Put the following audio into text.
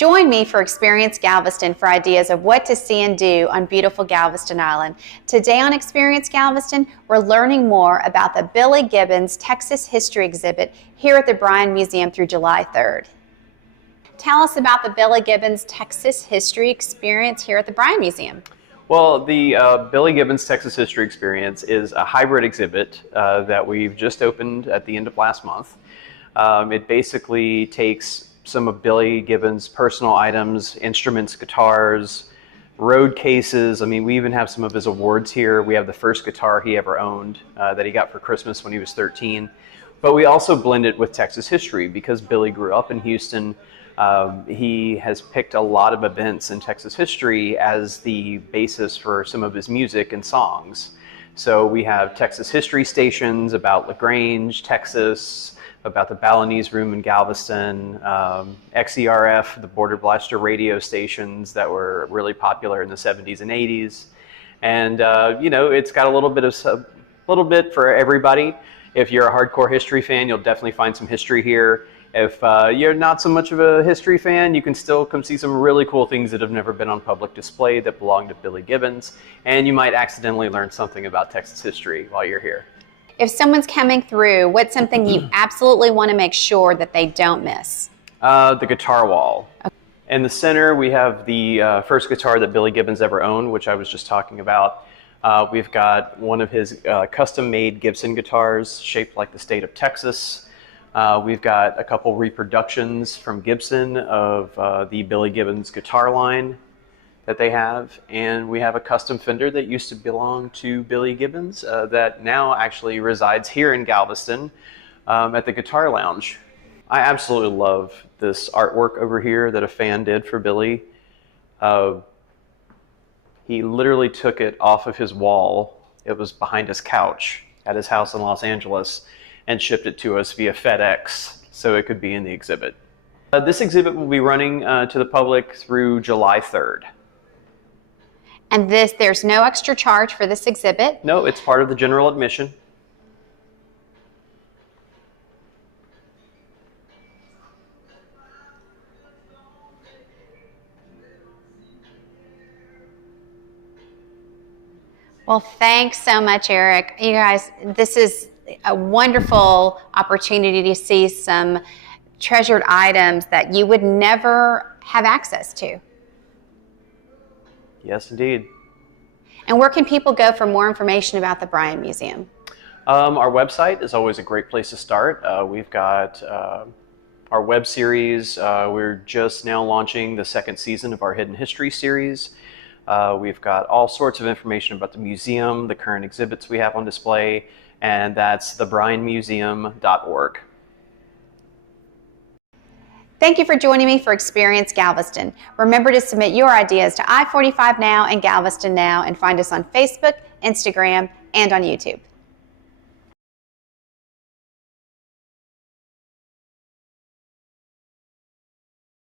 Join me for Experience Galveston for ideas of what to see and do on beautiful Galveston Island. Today on Experience Galveston, we're learning more about the Billy Gibbons Texas History exhibit here at the Bryan Museum through July 3rd. Tell us about the Billy Gibbons Texas History experience here at the Bryan Museum. Well, the Billy Gibbons Texas History Experience is a hybrid exhibit that we've just opened at the end of last month. It basically takes some of Billy Gibbons' personal items, instruments, guitars, road cases. I mean, we even have some of his awards here. We have the first guitar he ever owned that he got for Christmas when he was 13. But we also blend it with Texas history because Billy grew up in Houston. He has picked a lot of events in Texas history as the basis for some of his music and songs. So we have Texas history stations about LaGrange, Texas, about the Balinese Room in Galveston, XERF, the Border Blaster radio stations that were really popular in the 70s and 80s. And you know, it's got a little bit for everybody. If you're a hardcore history fan, you'll definitely find some history here. If you're not so much of a history fan, you can still come see some really cool things that have never been on public display that belong to Billy Gibbons. And you might accidentally learn something about Texas history while you're here. If someone's coming through, what's something you absolutely want to make sure that they don't miss? The guitar wall. Okay. In the center, we have the first guitar that Billy Gibbons ever owned, which I was just talking about. We've got one of his custom-made Gibson guitars shaped like the state of Texas. We've got a couple reproductions from Gibson of the Billy Gibbons guitar line that they have, and we have a custom Fender that used to belong to Billy Gibbons that now actually resides here in Galveston at the Guitar Lounge. I absolutely love this artwork over here that a fan did for Billy. He literally took it off of his wall. It was behind his couch at his house in Los Angeles and shipped it to us via FedEx so it could be in the exhibit. This exhibit will be running to the public through July 3rd. And there's no extra charge for this exhibit? No, it's part of the general admission. Well, thanks so much, Eric. You guys, this is a wonderful opportunity to see some treasured items that you would never have access to. Yes, indeed. And where can people go for more information about the Bryan Museum? Our website is always a great place to start. We've got our web series. We're just now launching the second season of our Hidden History series. We've got all sorts of information about the museum, the current exhibits we have on display, and that's thebryanmuseum.org. Thank you for joining me for Experience Galveston. Remember to submit your ideas to I-45 Now and Galveston Now, and find us on Facebook, Instagram, and on YouTube.